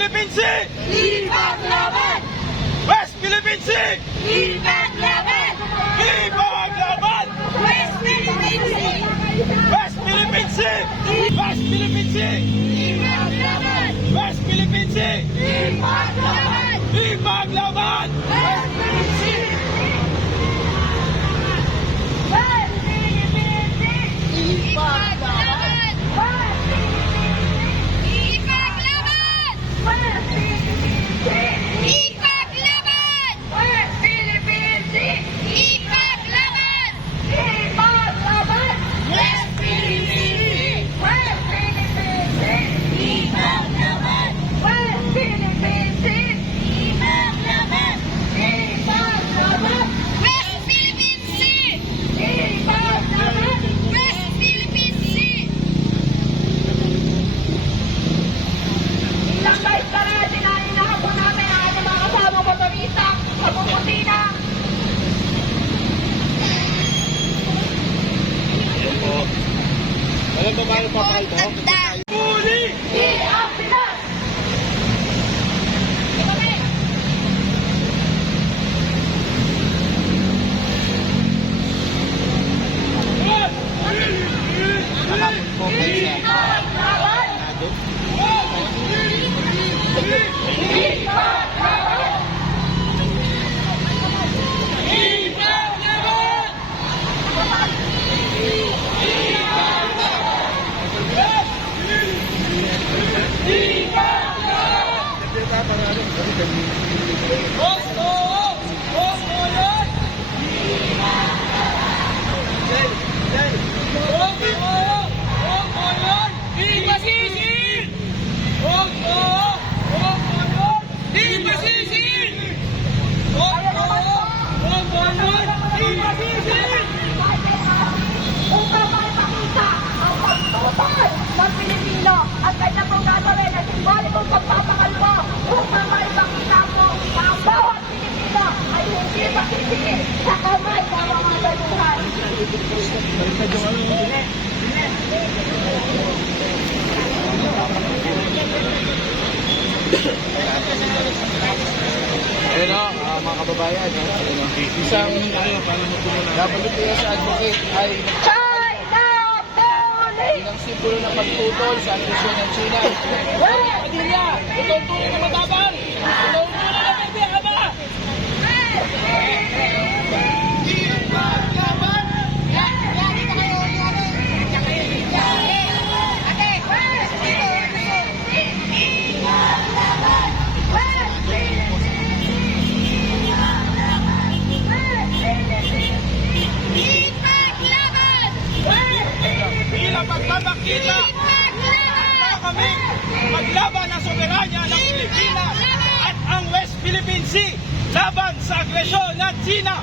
Philippine Sea! Ipaglaban! West Philippine Sea! Ipaglaban! Ipaglaban! West Philippine Sea! West Philippine Sea! West Philippine Sea! Ipaglaban! West Philippine Sea! Ipaglaban! Ipaglaban! West Philippine Sea! West Philippine Sea! Ipaglaban! West Ipaglaban! West Philippine Sea! Ipaglaban! West Philippine Sea! Ipaglaban! Ipaglaban! West Philippine Sea! West Philippine Sea! Ipaglaban! West Philippine Sea! Ipaglaban! Ipaglaban! West Philippine Sea! Ipaglaban! West Philippine Sea! Ilang guys tara, sinaninahan po namin ang ating mga kasamang motorista sa Puputina. Alam ba paano papalito? Muli! We are Pinas! Upang maipakita ang pagtutol ng Pilipino at kanya pong gagawin na simbolikong pagpapakalwa upang maipakita po na ang bawat Pilipino ay hindi makikiki sa kamay ng mga dayuhan. Ayun o, mga kababayan, isang WPS advocate ay China Police! ilang simbolo ng pagtutol sa agresyon ng China. Padilla, ito ang tunay na matapang! Ito ang tunay na pagbiaba! Bilang pagpapakita na kami maglaban ng soberanya ng Pilipinas at ang West Philippine Sea laban sa agresyon ng China.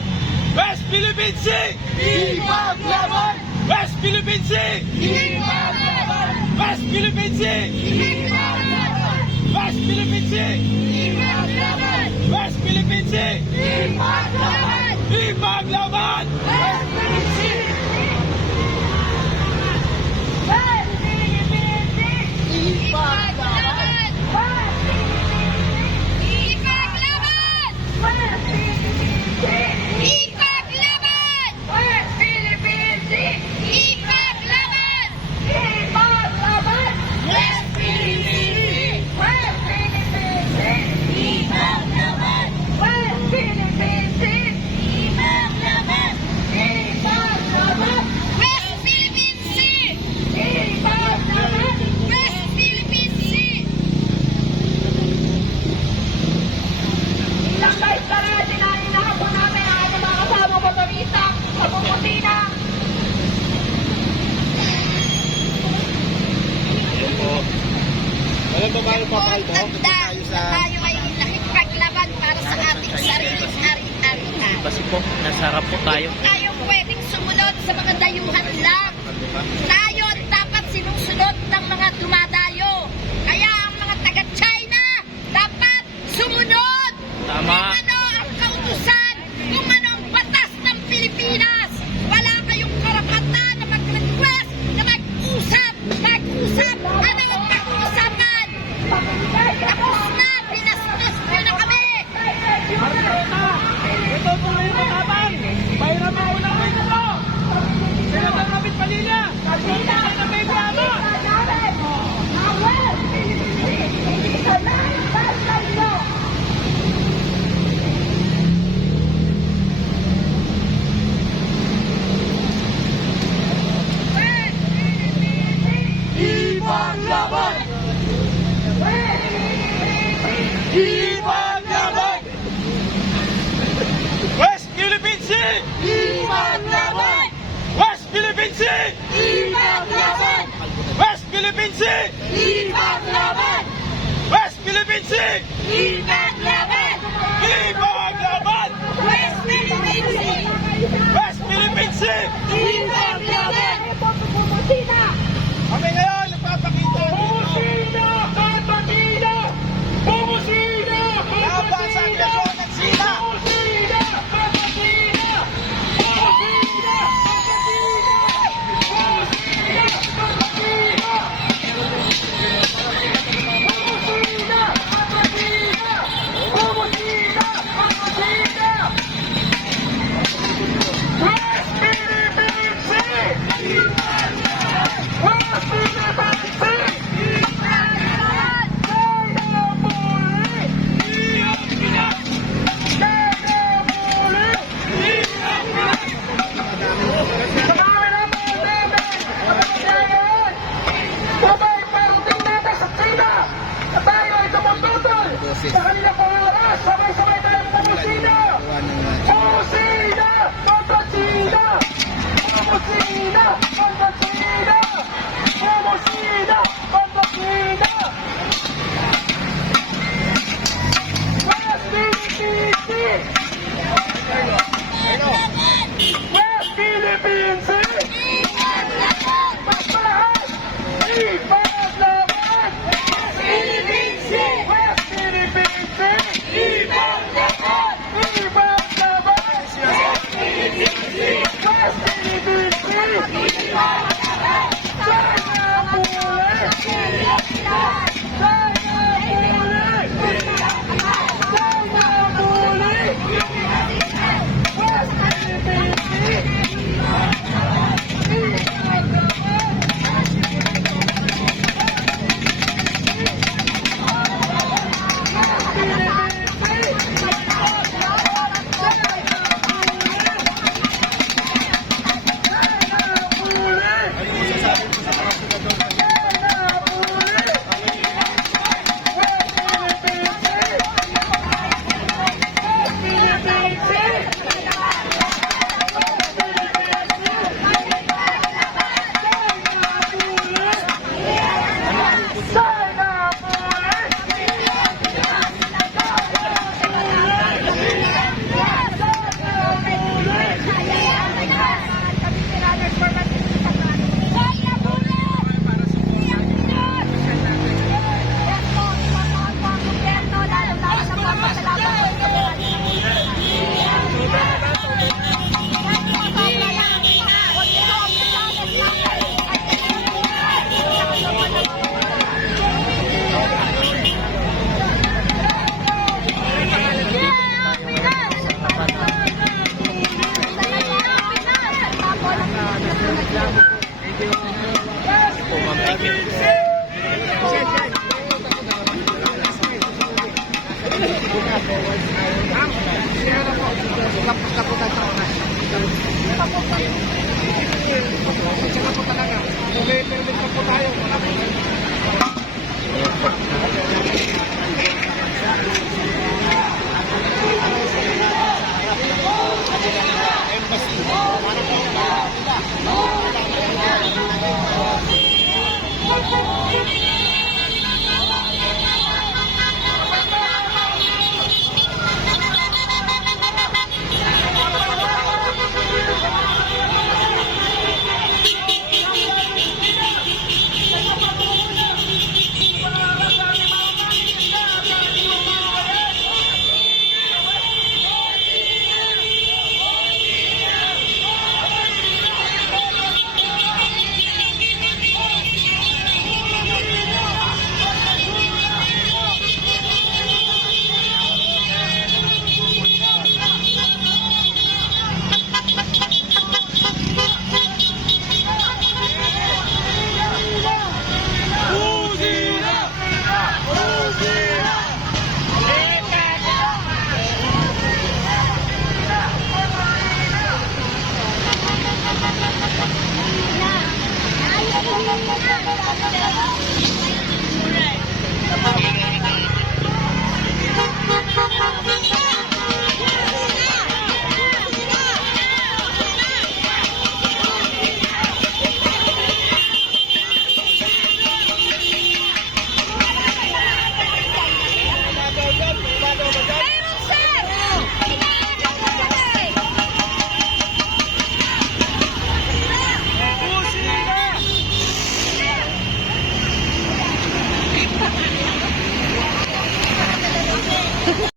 West Philippine Sea! Ipaglaban! West Philippine Sea! Ipaglaban! West Philippine Sea! Ipaglaban! West Philippine Sea! Ipaglaban! West Philippine Sea! Ipaglaban! Ipaglaban! West Philippine Sea! Alam ba paano papalito? Tayo ay nakipaglaban para sa ating sariling ari-arian. Kasi po, nasarap po tayo. Tayo pwedeng sumunod sa mga dayuhan lang. Tayo ang dapat sinusunod ng mga dumadayo. Kaya ang mga taga-China dapat sumunod. Tama. Kung ano ang kautusan, kung ano ang batas ng Pilipinas. Wala kayong karapatan na mag-request, na mag-usap. Ano ang pag-uusapan? Tapos Philippine Sea! Ipaglaban! West Philippine Sea! Ipaglaban! West Philippine Sea! Ipaglaban! Ipaglaban! West Philippine Sea! West Philippine Sea! Ipaglaban! Bumusina! Kami ngayon nagpapakita Bumusina! Bumusina! Bumusina! laban sa agresyon ng China. Bumusina! Bumusina! Bumusina! Bumusina! Bumusina! Bumusina! Bumusina! West Philippine Sea! West Philippine Sea! China muli! China muli! Marami na mga namin! Kapagyayan! Sabay parating natin sa China! Na tayo ay tumututol sa kanilang pangaras! Sabay-sabay tayong pumusina! Pumusina! Kontra China! Pumusina! Kontra China! Pumusina! Kontra China! West Philippine Sea! West Philippine Sea! Mas malakas! Ipaglaban! West Philippine Sea! West Philippine Sea! Ipaglaban! Ipaglaban! West Philippine Sea! West Philippine Sea! Ipaglaban! China muli! China muli! China muli! West Philippine Sea! Ipaglaban!